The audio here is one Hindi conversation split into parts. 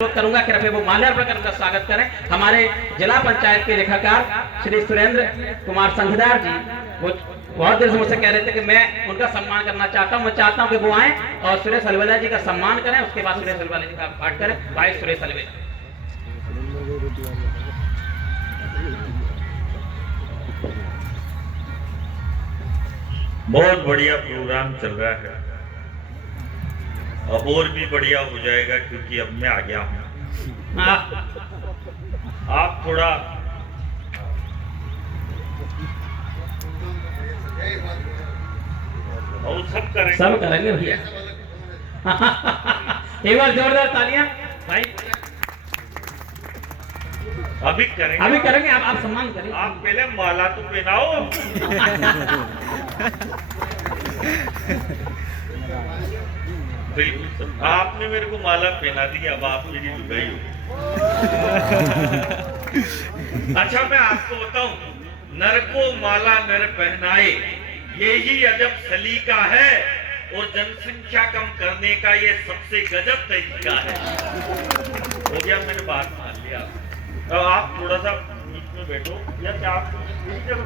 करूंगा कि रफे वो माल्यार्पण कर उनका स्वागत करें। हमारे जिला पंचायत के लेखाकार श्री सुरेंद्र कुमार संघदार जी वो बहुत देर से मुझसे कह रहे थे कि मैं उनका सम्मान करना चाहता हूं। मैं चाहता हूं कि वो आए और सुरेश अलवेला जी का सम्मान करें, उसके बाद सुरेश अलवेला जी का पाठ करें। भाई सुरेश अलवेला। बहुत बढ़िया प्रोग्राम चल रहा है, अब और भी बढ़िया हो जाएगा क्योंकि अब मैं आ गया हूँ। आप थोड़ा और सब करेंगे भैया। एक बार जोरदार तालियां भाई। अभी करेंगे आप सम्मान करें। आप पहले माला तो पहनाओ। आपने मेरे को माला पहना दी, अब आप मेरी लुगाई हो। अच्छा मैं आपको बताऊं, नर को माला नर पहनाए यही अजब सलीका है और जनसंख्या कम करने का ये सबसे गजब तरीका है। हो गया, मैंने बात मान लिया। अब आप थोड़ा सा बीच में बैठो या क्या आप बैठो।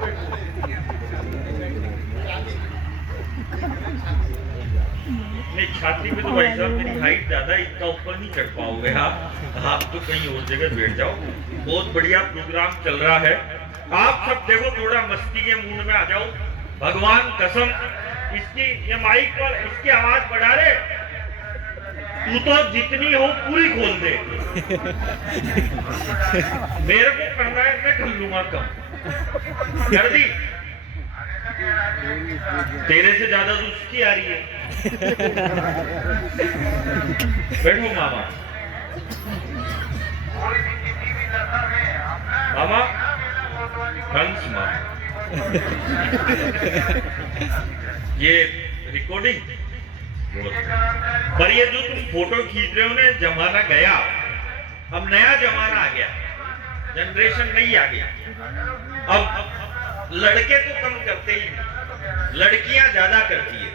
नहीं, छाती पे तो भाई साहब मेरी हाइट ज्यादा, इतना ऊपर नहीं चढ़ पाओगे आप तो कहीं और जगह बैठ जाओ। बहुत बढ़िया प्रोग्राम चल रहा है, आप सब देखो, थोड़ा मस्ती के मूड में आ जाओ। भगवान कसम, इसकी ये माइक पर इसकी आवाज बढ़ा रे, तू तो जितनी हो पूरी खोल दे। मेरे को करना है, मैं कर लूंगा कम। कर दी, तेरे से ज्यादा तो उसकी आ रही है। बैठो मामा। मामा हंस मामा। ये रिकॉर्डिंग पर ये जो तुम फोटो खींच रहे हो ना, जमाना गया, अब नया जमाना आ गया, जनरेशन नहीं आ गया। अब लड़के तो कम करते ही नहीं, लड़कियां ज्यादा करती है।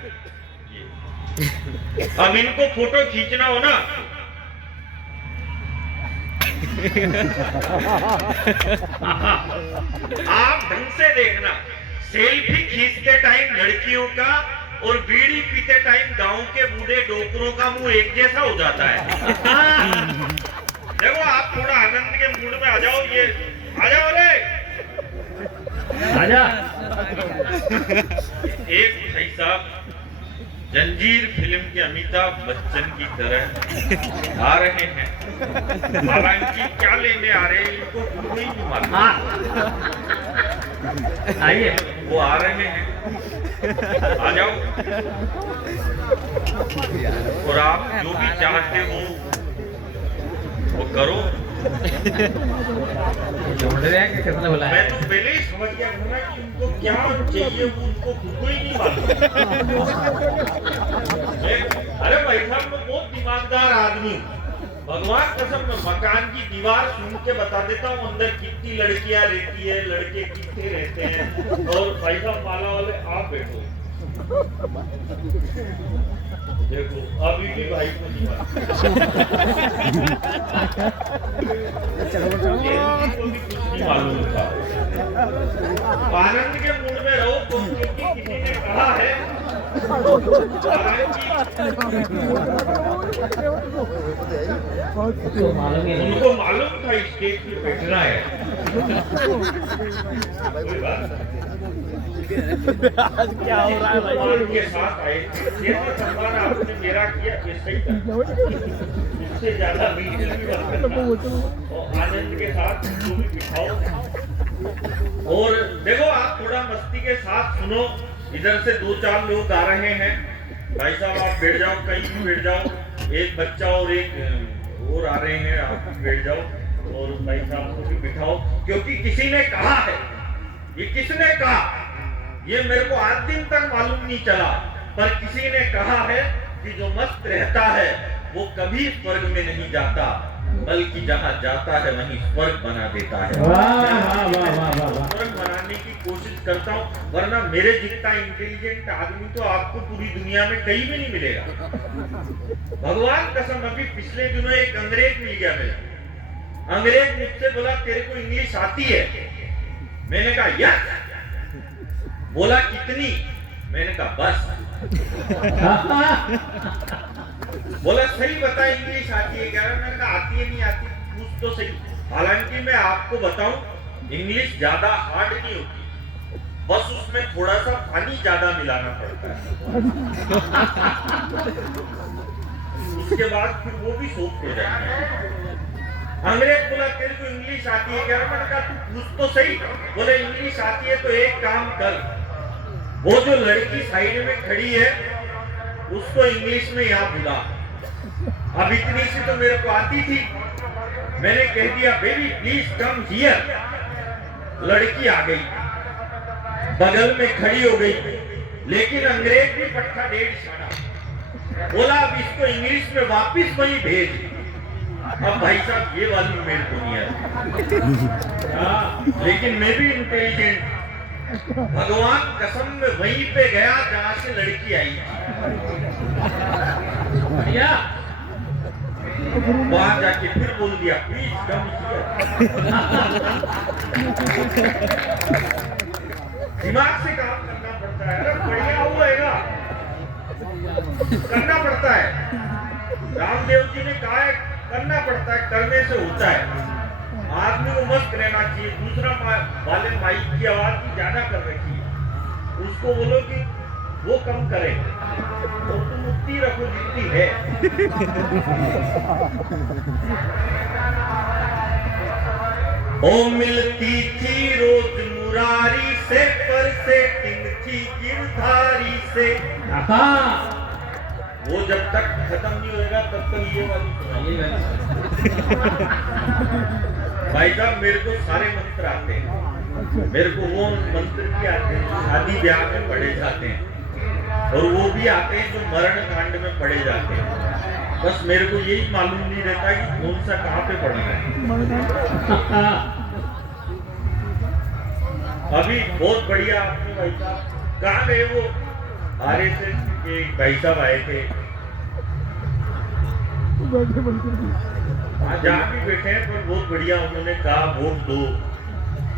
अब इनको फोटो खींचना हो ना, आप ढंग से देखना, सेल्फी खींचते टाइम लड़कियों का और बीड़ी पीते टाइम गांव के बूढ़े डोकरों का मुंह एक जैसा हो जाता है। देखो, आप थोड़ा आनंद के मूड में आ जाओ। ये आ जाओ रे, आजा। एक भाई साहब जंजीर फिल्म के अमिताभ बच्चन की तरह आ रहे हैं। हालांकि क्या लेने आ रहे हैं इनको खुद ही नहीं मालूम। आइए, वो आ रहे हैं, आ जाओ। और आप जो भी चाहते हो वो करो। किसने बोला? मैं तो पहले ही समझ गया था ना कि उनको क्या चाहिए, वो उनको खुद को ही नहीं मालूम। अरे भाई साहब, मैं बहुत दिमागदार आदमी हूँ, भगवान कसम। मैं मकान की दीवार सुन के बता देता हूँ अंदर कितनी लड़कियां रहती है, लड़के कितने रहते हैं। और भाई साहब माला वाले आप बैठो, देखो अभी भी भाई को नहीं मालूम था। आनंद के मूड में रहो, क्योंकि किसी ने कहा है उनको मालूम था स्टेज पे बैठना है। क्या हो रहा है भाई? के साथ आए, ये तो सम्मान आपने मेरा किया, ये सही था। इससे ज्यादा मीटिंग भी मत करना और आनंद के साथ जो भी बिठाओ। और देखो, आप थोड़ा मस्ती के साथ सुनो। इधर से 2-4 लोग आ रहे हैं, भाई साहब आप बैठ जाओ, कहीं भी बैठ जाओ। एक बच्चा और एक और आ रहे हैं, आप भी बैठ जाओ और भाई साहब को भी बिठाओ। क्योंकि किसी ने कहा है, ये किसने कहा ये मेरे को आज दिन तक मालूम नहीं चला, पर किसी ने कहा है कि जो मस्त रहता है वो कभी स्वर्ग में नहीं जाता। बल्कि जहाँ जाता है वहीं स्वर्ग बना देता है। वाह वाह वाह वाह वाह वाह। स्वर्ग बनाने की कोशिश करता हूँ, वरना मेरे जितना इंटेलिजेंट आदमी तो आपको पूरी दुनिया में कहीं भी नहीं मिलेगा। भगवान कसम, अभी पिछले दिनों एक अंग्रेज मिल गया मेरे। अंग्रेज मुझसे बोला तेरे को इंग्लिश आती है? मैंने कहा यस। बोला कितनी? मैंने कहा बस। बोला सही बता इंग्लिश आती है क्या? मैंने कहा आती है नहीं आती पूछ तो सही। हालांकि मैं आपको बताऊं इंग्लिश ज्यादा हार्ड नहीं होती, बस उसमें थोड़ा सा पानी ज्यादा मिलाना पड़ता है। उसके बाद फिर वो भी सॉफ्ट हो जाती है। अंग्रेज बोला तेरे को इंग्लिश आती है क्या? मैंने कहा तू पूछ तो सही। बोले इंग्लिश आती है तो एक काम कर, वो जो लड़की साइड में खड़ी है उसको इंग्लिश में यहाँ बुला। अब इतनी सी तो मेरे को आती थी, मैंने कह दिया बेबी प्लीज कम हियर। लड़की आ गई, बगल में खड़ी हो गई, लेकिन अंग्रेज भी पट्टा डेढ़ साड़ा। बोला अब इसको इंग्लिश में वापिस वहीं भेज। अब भाई साहब ये वाली मेरे को नहीं आई, लेकिन मैं भी इंटेलिजेंट। भगवान कसम में वहीं पे गया जहां से लड़की आई थी। बढ़िया। वहां जाके फिर बोल दिया प्लीज कम हियर। दिमाग से काम करना पड़ता है। अरे बढ़िया हुआ करना पड़ता है। रामदेव जी ने कहा है करना पड़ता है, करने से होता है। आदमी को मस्त रहना चाहिए। दूसरा वाले माइक की आवाज भी ज्यादा कर रखी है, उसको बोलो कि वो कम करे और तुम उतनी रखो जितनी है। ओ मिलती थी रोज मुरारी से, पर सेटिंग थी गिरधारी से। वो जब तक खत्म नहीं होगा तब तक ये वाली सुनाइए। भाई साहब मेरे को सारे मंत्र आते हैं। मेरे को वो मंत्र भी आते हैं शादी ब्याह में पढ़े जाते हैं, और वो भी आते हैं जो मरण कांड में पढ़े जाते हैं। बस मेरे को यही मालूम नहीं रहता कि कौन सा कहाँ पे पढ़ना है। अभी बहुत बढ़िया आपने भाई साहब कहाँ गए? वो RSS के भाई साहब आए थे, जहाँ भी बैठे हैं, पर बहुत बढ़िया उन्होंने कहा वोट दो।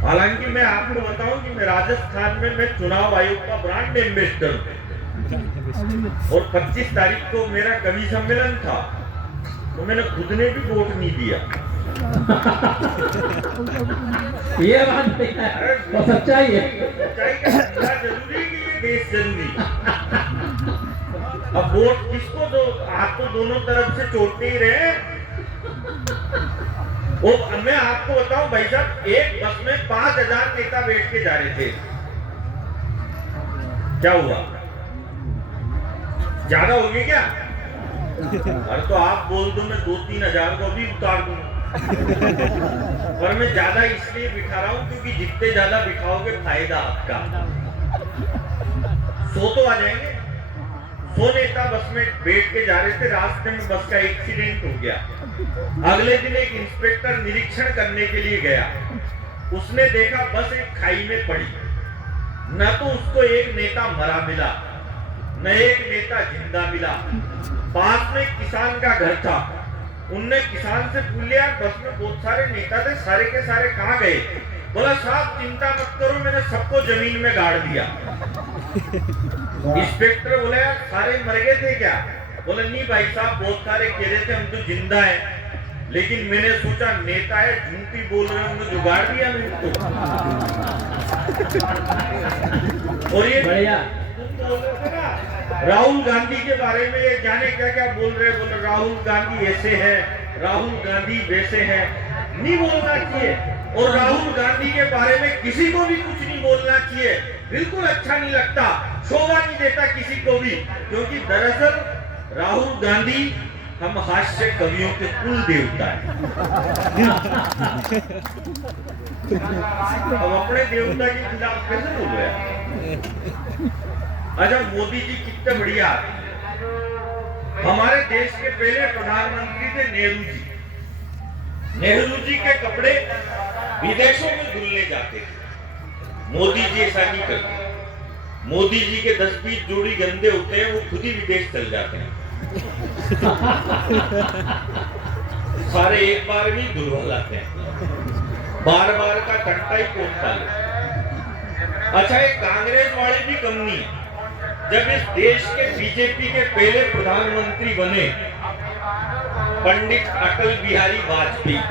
हालांकि मैं आपको बताऊं कि मैं राजस्थान में मैं चुनाव आयोग का ब्रांड एम्बेसडर हूँ, और 25 तारीख को मेरा कवि सम्मेलन था, तो मैंने खुद ने भी वोट नहीं दिया। ये बात है तो सच्चाई है। सच्चाई का जरूरी कि ये देश जरूरी। अब वोट किसको दो? आप तो दोनों तरफ से चोटते ही रहे। वो मैं आपको बताऊं भाई साहब, एक बस में 5000 नेता बैठ के जा रहे थे। क्या हुआ? ज्यादा हो गया क्या? अरे तो आप बोल दो मैं 2-3 हजार को भी उतार दूं। पर मैं ज्यादा इसलिए बिठा रहा हूं क्योंकि जितने ज्यादा बिठाओगे फायदा आपका। 100 तो आ जाएंगे। 100 नेता बस में बैठ के जा रहे थे, रास्ते में बस का एक्सीडेंट हो गया। अगले दिन एक इंस्पेक्टर निरीक्षण करने के लिए गया, उसने देखा बस एक खाई में पड़ी। न तो उसको एक नेता मरा मिला, न एक नेता जिंदा मिला। पास में किसान का घर था, उनने किसान से पूछ लिया बस में बहुत सारे नेता थे, सारे के सारे कहाँ गए? बोला साहब चिंता मत करो, मैंने सबको जमीन में गाड़ दिया। इंस्पेक्टर बोला यार सारे मर गए थे क्या? बोले नहीं भाई साहब बहुत सारे कह रहे थे हम तो जिंदा है, लेकिन मैंने सोचा नेता है झूठी बोल रहे होंगे, जुगाड़ दिया मैंने तो। और ये बढ़िया राहुल गांधी के बारे में ये जाने क्या क्या बोल रहे, बोले राहुल गांधी ऐसे है, राहुल गांधी वैसे है। नहीं बोलना चाहिए, और राहुल गांधी के बारे में किसी को भी कुछ नहीं बोलना चाहिए, बिल्कुल अच्छा नहीं लगता, शोभा नहीं देता किसी को भी, क्योंकि दरअसल राहुल गांधी हम हास्य कवियों के कुल देवता है। अब अपने देवता के खिलाफ कैसे बोल रहे हैं? अच्छा मोदी जी कितने बढ़िया, हमारे देश के पहले प्रधानमंत्री थे नेहरू जी। नेहरू जी के कपड़े विदेशों में धुलने जाते थे, मोदी जी ऐसा नहीं करते। मोदी जी के 10-20 जोड़ी गंदे होते हैं, वो खुद ही विदेश चल जाते हैं। सारे एक बार भी धुलवा लाते हैं, बार बार का टंटा ही पोतता है। अच्छा, एक कांग्रेस वाले भी कम नहीं है। जब इस देश के बीजेपी के पहले प्रधानमंत्री बने पंडित अटल बिहारी वाजपेयी,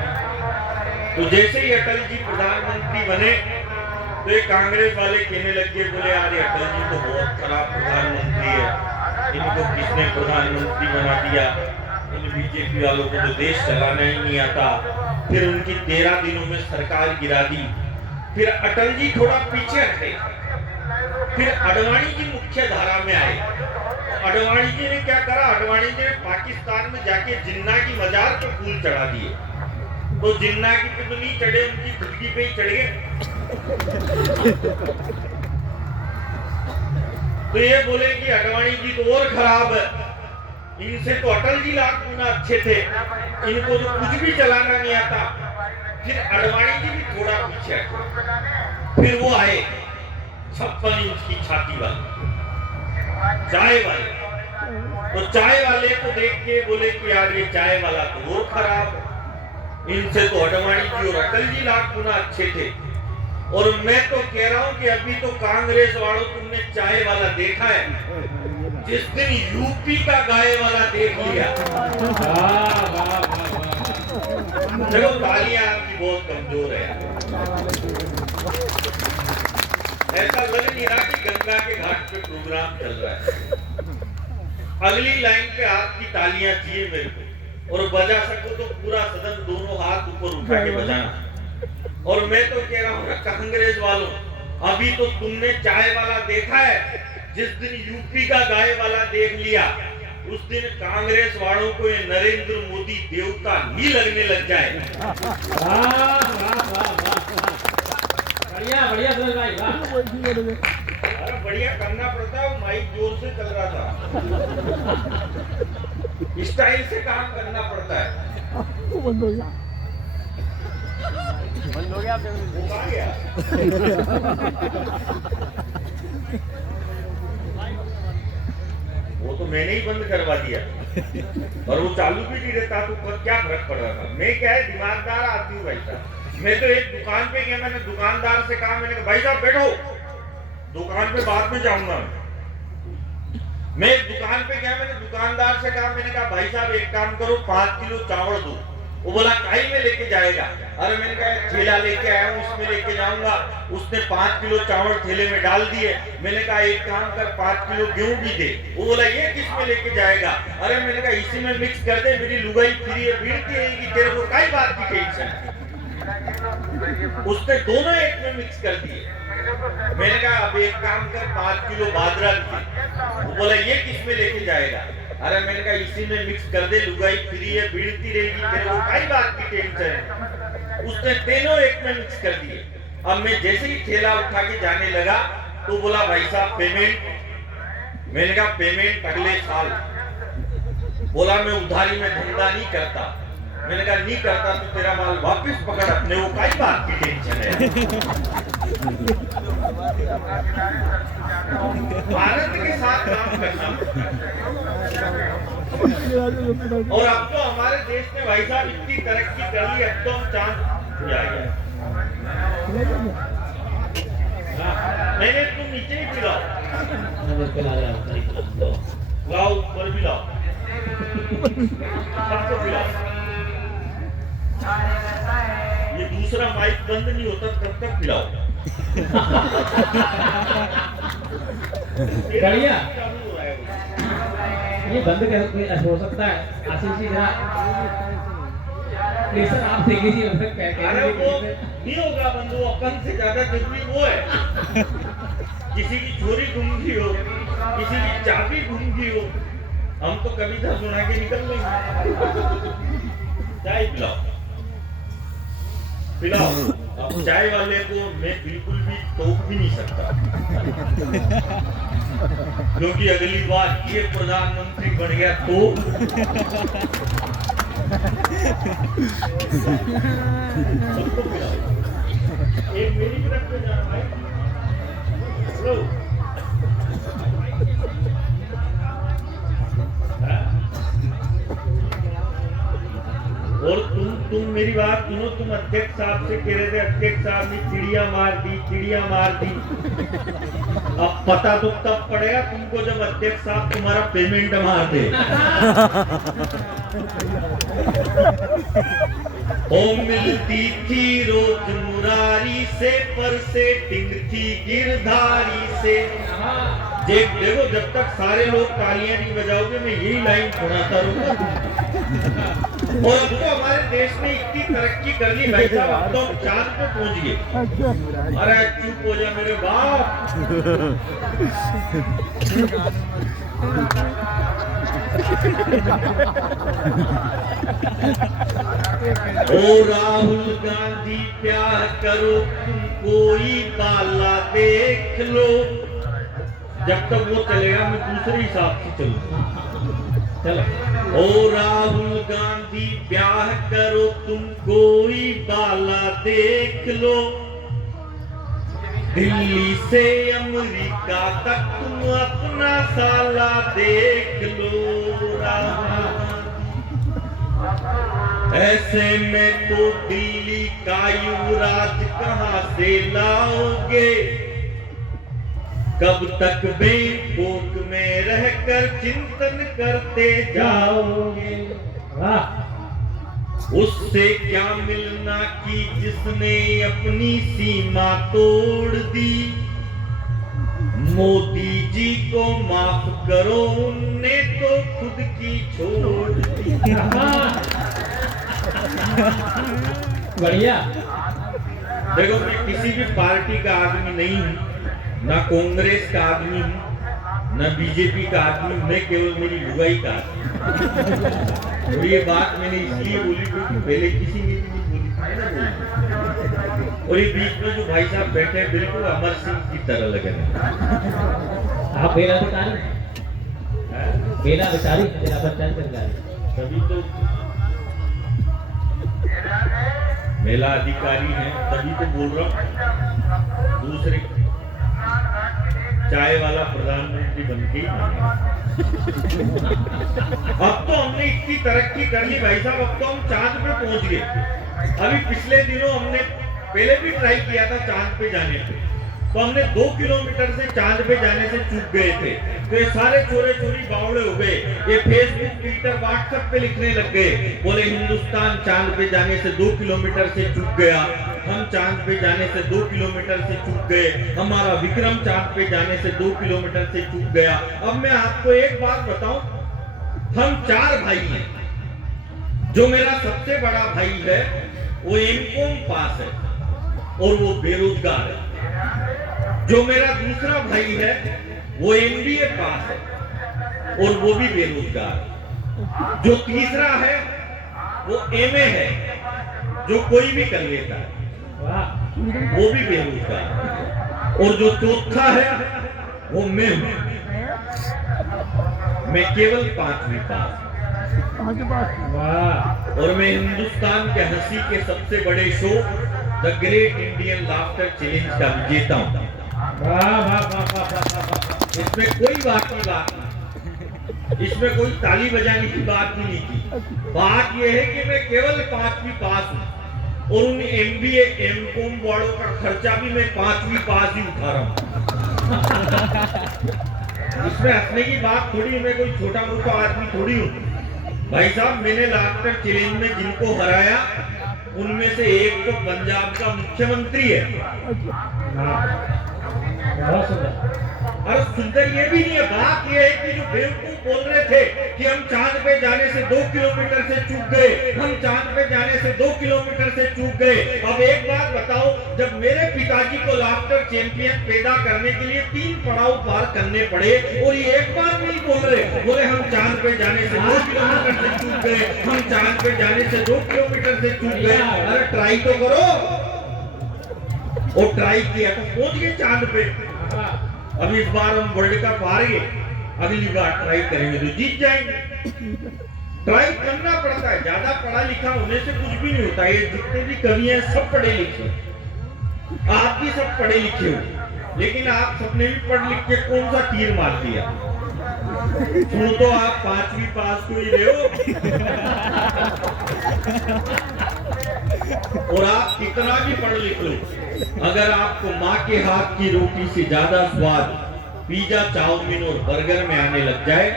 तो जैसे ही अटल जी प्रधानमंत्री बने तो ये कांग्रेस वाले कहने लगे, बोले यार ये अटल जी तो बहुत खराब प्रधानमंत्री है, इनको किसने प्रधानमंत्री बना दिया, इन बीजेपी वालों को तो देश चलाना ही नहीं आता। फिर उनकी 13 दिनों में सरकार गिरा दी। फिर अटल जी थोड़ा पीछे हटे, फिर आडवाणी जी मुख्य धारा में आए। आडवाणी जी ने क्या करा, आडवाणी जी ने पाकिस्तान में जाके जिन्ना की मजार पे फूल चढ़ा दिए। तो जिन्ना की पे तो नहीं चढ़े, उनकी खुद की पे ही चढ़ गए। तो ये बोले कि आडवाणी जी तो और खराब है, इनसे तो अटल जी लाख गुना अच्छे थे, इनको तो कुछ भी चलाना नहीं आता। फिर आडवाणी जी भी थोड़ा पीछे हटे। फिर वो आए 56 इंच की छाती वाले चाय वाले। तो चाय वाले को देख के बोले कि यार ये चाय वाला तो और खराब है, इनसे तो आडवाणी जी और अटल जी लाख गुना अच्छे थे। और मैं तो कह रहा हूं कि अभी तो कांग्रेस वालों, तुमने चाय वाला देखा है, जिस दिन यूपी का गाय वाला देख लिया, देखो तालियां आपकी बहुत कमजोर है। ऐसा लग नहीं रहा कि गंगा के घाट पे प्रोग्राम चल रहा है। अगली लाइन पे आपकी तालियां चाहिए मेरे को, और बजा सको तो पूरा सदन दोनों हाथ ऊपर उठा के बजाना। और मैं तो कह रहा हूँ ना कांग्रेस वालों, अभी तो तुमने चाय वाला देखा है, जिस दिन यूपी का गाय वाला देख लिया, उस दिन कांग्रेस वालों को ये नरेंद्र मोदी देवता ही लगने लग जाए। बढ़िया बढ़िया सुरेश भाई, अरे बढ़िया करना पड़ता है, माइक जोर से चल रहा था, स्टाइल से काम करना पड़ता है। बंद हो गया, बंद हो गया, आ गया। वो तो मैंने ही बंद करवा दिया, और वो चालू भी नहीं रहता, तो क्या फर्क पड़ रहा था। मैं क्या है, दिमागदार आदमी हूँ भाई साहब। मैं तो एक दुकान पे गया, मैंने दुकानदार से कहा, मैंने कहा भाई साहब बैठो, दुकान पे बाद में जाऊंगा। मैं एक दुकान पे गया, मैंने दुकानदार से कहा, मैंने कहा भाई साहब एक काम करो, 5 किलो चावल दो। वो बोला काई में लेके जाएगा? अरे मैंने कहा थैला लेके आया हूँ, उसमें लेके जाऊंगा। उसने 5 किलो चावल थैले में डाल दिए। मैंने कहा एक काम कर, 5 किलो गेहूं भी दे। वो बोला ये किस में लेके जाएगा? अरे मैंने कहा इसी में मिक्स कर दे, मेरी लुगाई फ्री है, भीड़ती रहेगी, तेरे को काई बात की टेंशन। उसने दोनों एक में मिक्स कर दिए। मैंने कहा अब एक काम कर, 5 किलो बाजरा दे। वो बोला ये किस में लेके जाएगा? अरे मैंने कहा इसी में मिक्स कर दे, लुगाई फ्री है, भीड़ती रहेगी, तेरे को काई बात की टेंशन है। उसने तीनों एक में मिक्स कर दिए। अब मैं जैसे ही थैला उठा के जाने लगा तो बोला भाई साहब पेमेंट। मैंने कहा पेमेंट अगले साल। बोला मैं उधारी में धंधा नहीं करता। मैंने कहा नहीं करता तो तेरा माल वापस पकड़ अपने, वो काई बात की टेंशन है। भारत के साथ काम करना। और अब तो हमारे देश में भाई साहब इतनी तरक्की कर ली, अब तो हम चांद जाएंगे। नहीं तुम नीचे ही पिलाओ, लाओ ऊपर भी लाओ, सबको पिलाओ। ये दूसरा माइक बंद नहीं होता तब तक पिलाओ। बढ़िया, ये बंद कर हो सकता है। आशीष जी जरा प्रेशर आप देंगे जी, अरे वो नहीं होगा बंद, वो अपन से ज्यादा जरूरी वो है। किसी की चोरी गुम गई हो, किसी की चाबी गुम गई हो, हम तो कभी था सुना के निकल लेंगे। चाय पिलाओ पिलाओ। अब चाय वाले को मैं बिल्कुल भी टोक भी नहीं सकता, क्योंकि अगली बार ये प्रधानमंत्री बन गया तो सबको खिलाओ। एक मेरी तरफ पे जाना भाई। लो। हाँ? और तुम मेरी बात सुनो, तुम अध्यक्ष साहब से कह रहे थे अध्यक्ष साहब ने चिड़िया मार दी, चिड़िया मार दी। अब पता तो तब पड़ेगा तुमको जब अध्यक्ष साहब तुम्हारा पेमेंट मार दे। ओ मिलती थी रोज मुरारी से, पर से टिंग थी गिरधारी से। देखो जब तक सारे लोग तालियां नहीं बजाओगे मैं यही लाइन सुनाता रहूंगा। और अब तो हमारे देश ने इतनी तरक्की कर ली भाई साहब, अब तो हम चांद पे पहुंच गए। अरे चुप हो जा मेरे बाप। ओ राहुल गांधी प्यार करो तुम कोई बाला देख लो। जब तक वो चलेगा मैं दूसरे हिसाब से चलूंगा। चलो। ओ राहुल गांधी ब्याह करो तुम कोई बाला देख लो। दिल्ली से अमेरिका तक तुम अपना साला देख लो। ऐसे में तो दिल्ली का युवराज कहां से लाओगे? कब तक बैंकॉक में रहकर चिंतन करते जाओगे? उससे क्या मिलना कि जिसने अपनी सीमा तोड़ दी। मोदी जी को माफ करो उनने तो खुद की छोड़ दी। बढ़िया। देखो मैं किसी भी पार्टी का आदमी नहीं हूँ, ना कांग्रेस का आदमी हूँ, ना बीजेपी का आदमी, मैं केवल मेरी लुगाई का आदमी। और ये बात मैंने इसलिए बोली क्योंकि पहले किसी ने भी नहीं बोली थी। और ये बीच में जो भाई साहब बैठे हैं बिल्कुल अमर सिंह की तरह लगे हैं। आप मेरा अधिकारी, मेरा अधिकारी, मेरा पंचायत अधिकारी। तभी तो मेला अधिकारी है, तभी तो बोल रहा हूँ। दूसरे चाय वाला प्रधानमंत्री बन के अब तो हमने इतनी तरक्की कर ली भाई साहब, अब तो हम चांद पे पहुंच गए। अभी पिछले दिनों हमने पहले भी ट्राई किया था चांद पे जाने पे, तो हमने 2 किलोमीटर से चांद पे जाने से चूक गए थे। तो ये सारे चोरे चोरी बावड़े हो गए, ये फेसबुक ट्विटर व्हाट्सएप पे लिखने लग गए, बोले हिंदुस्तान चांद पे जाने से 2 किलोमीटर से चूक गया, हम चांद पे जाने से 2 किलोमीटर से चूक गए, हमारा विक्रम चांद पे जाने से 2 किलोमीटर से चूक गया। अब मैं आपको एक बात बताऊं, हम 4 भाई हैं। जो मेरा सबसे बड़ा भाई है वो एमकॉम पास है और वो बेरोजगार है। जो मेरा दूसरा भाई है वो एमबीए पास है और वो भी बेरोजगार। जो तीसरा है वो एमए है, जो कोई भी कर लेता है, वो भी बेरोजगार। और जो चौथा है वो मैं हूं, मैं केवल 5वीं पास। और मैं हिंदुस्तान के हंसी के सबसे बड़े show the great Indian laughter challenge का विजेता हूं। इसमें कोई बात नहीं, इसमें कोई ताली बजाने की बात नहीं की। बात यह है कि मैं केवल 5वीं पास हूं और उन एमबीए एमकॉम वालों का खर्चा भी मैं 5वीं पास ही उठा रहा हूं। इसमें हंसने की बात थोड़ी है, मैं कोई छोटा मोटा आदमी थोड़ी हूं भाई साहब। मैंने लाफ्टर चैलेंज में जिनको हराया उनमें से एक तो पंजाब का मुख्यमंत्री है। और सुंदर ये भी नहीं है, बात ये है कि जो बेवकूफ बोल रहे थे कि हम चांद पे जाने से 2 किलोमीटर से चूक गए, हम चांद पे जाने से 2 किलोमीटर से चूक गए। अब एक बात बताओ, जब मेरे पिताजी को लाफ्टर चैंपियन पैदा करने के लिए 3 पड़ाव पार करने पड़े और ये एक बार नहीं बोल रहे, बोले हम चांद पे जाने से 2 किलोमीटर से चूक गए, हम चांद पे जाने से 2 किलोमीटर से चूक गए। अरे ट्राई तो करो। और ट्राई किया तो पहुंच गए चांद पे। अब इस बार हम वर्ल्ड कप हार गए, अगली बार ट्राई करेंगे तो जीत जाएंगे। ट्राई करना पड़ता है। ज्यादा पढ़ा लिखा होने से कुछ भी नहीं होता। ये जितने भी कवि हैं सब पढ़े लिखे, आप भी सब पढ़े लिखे हो, लेकिन आप सबने भी पढ़ लिख के कौन सा तीर मार दिया? सुन तो आप 5वीं पास को ही रहे हो और आप कितना भी पढ़ लिख लो, अगर आपको माँ के हाथ की रोटी से ज्यादा स्वाद पिज्जा, चाउमीन और बर्गर में आने लग जाए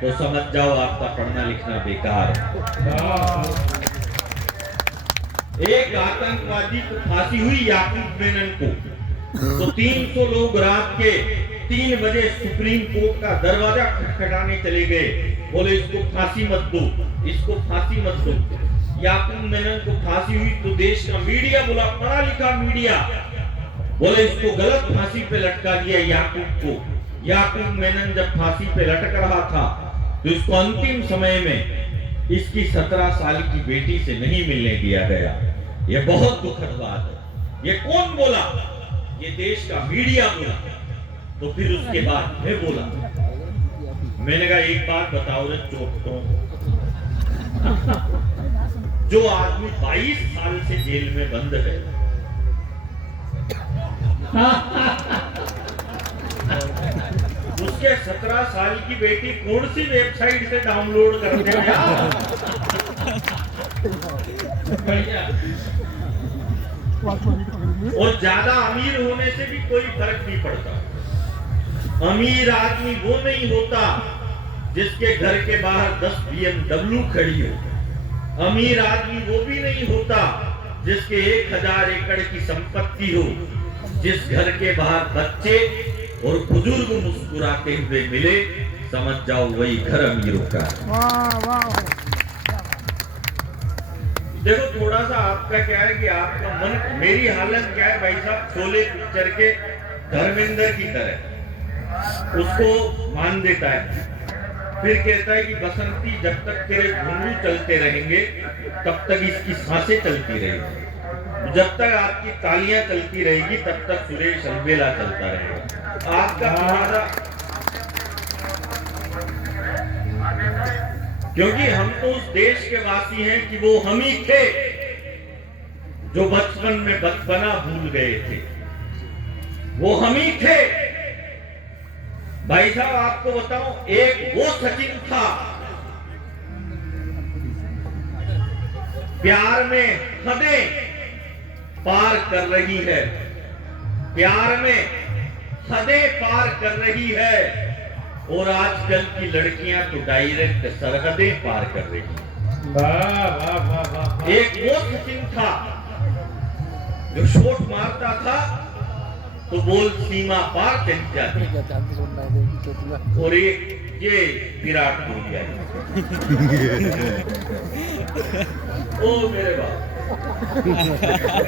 तो समझ जाओ आपका पढ़ना लिखना बेकार। एक आतंकवादी को फांसी हुई, याकूब मेनन को, तो 300 लोग रात के 3 बजे सुप्रीम कोर्ट का दरवाजा खटखटाने चले गए, बोले इसको फांसी मत दो, इसको फांसी मत दो। याकूब मेनन को फांसी हुई तो देश का मीडिया बोला, पढ़ा लिखा मीडिया बोले इसको गलत फांसी पे लटका दिया याकूब को। याकूब मेनन जब फांसी पे लटक रहा था तो इसको अंतिम समय में इसकी 17 साल की बेटी से नहीं मिलने दिया गया। यह बहुत दुखद बात है। ये कौन बोला? ये देश का मीडिया बोला। तो फिर उसके बाद मैं बोला, मैंने कहा एक बात बताओ रे चोटों, जो आदमी 22 साल से जेल में बंद है, उसके 17 साल की बेटी कौन सी वेबसाइट से डाउनलोड करते हैं? और ज्यादा अमीर होने से भी कोई फर्क नहीं पड़ता। अमीर आदमी वो नहीं होता जिसके घर के बाहर 10 BMW खड़ी हो। अमीर आदमी वो भी नहीं होता जिसके 1000 एकड़ की संपत्ति हो। जिस घर के बाहर बच्चे और बुजुर्ग मुस्कुराते हुए मिले, समझ जाओ वही घर अमीरों का। देखो थोड़ा सा आपका क्या है कि आपका मन, मेरी हालत क्या है भाई साहब, शोले पिक्चर के धर्मेंद्र की तरह उसको मान देता है, फिर कहता है कि बसंती जब तक तेरे घुंघरू चलते रहेंगे तब तक इसकी सांसें चलती रहेगी, जब तक आपकी तालियां चलती रहेगी तब तक सुरेश अलबेला चलता रहेगा। आपका तुम्हारा, क्योंकि हम तो उस देश के वासी हैं कि वो हम ही थे जो बचपन में बचपना भूल गए थे, वो हम ही थे। भाई साहब आपको बताऊं, एक वो सचिन था, प्यार में हदें पार कर रही है, प्यार में हदें पार कर रही है, और आजकल की लड़कियां तो डायरेक्ट सरहदें पार कर रही हैं। वाह वाह वाह वाह। एक वो सचिन था जो शॉट मारता था तो बॉल सीमा पार चली जाती, और ये विराट कोहली है। ओ मेरे बाप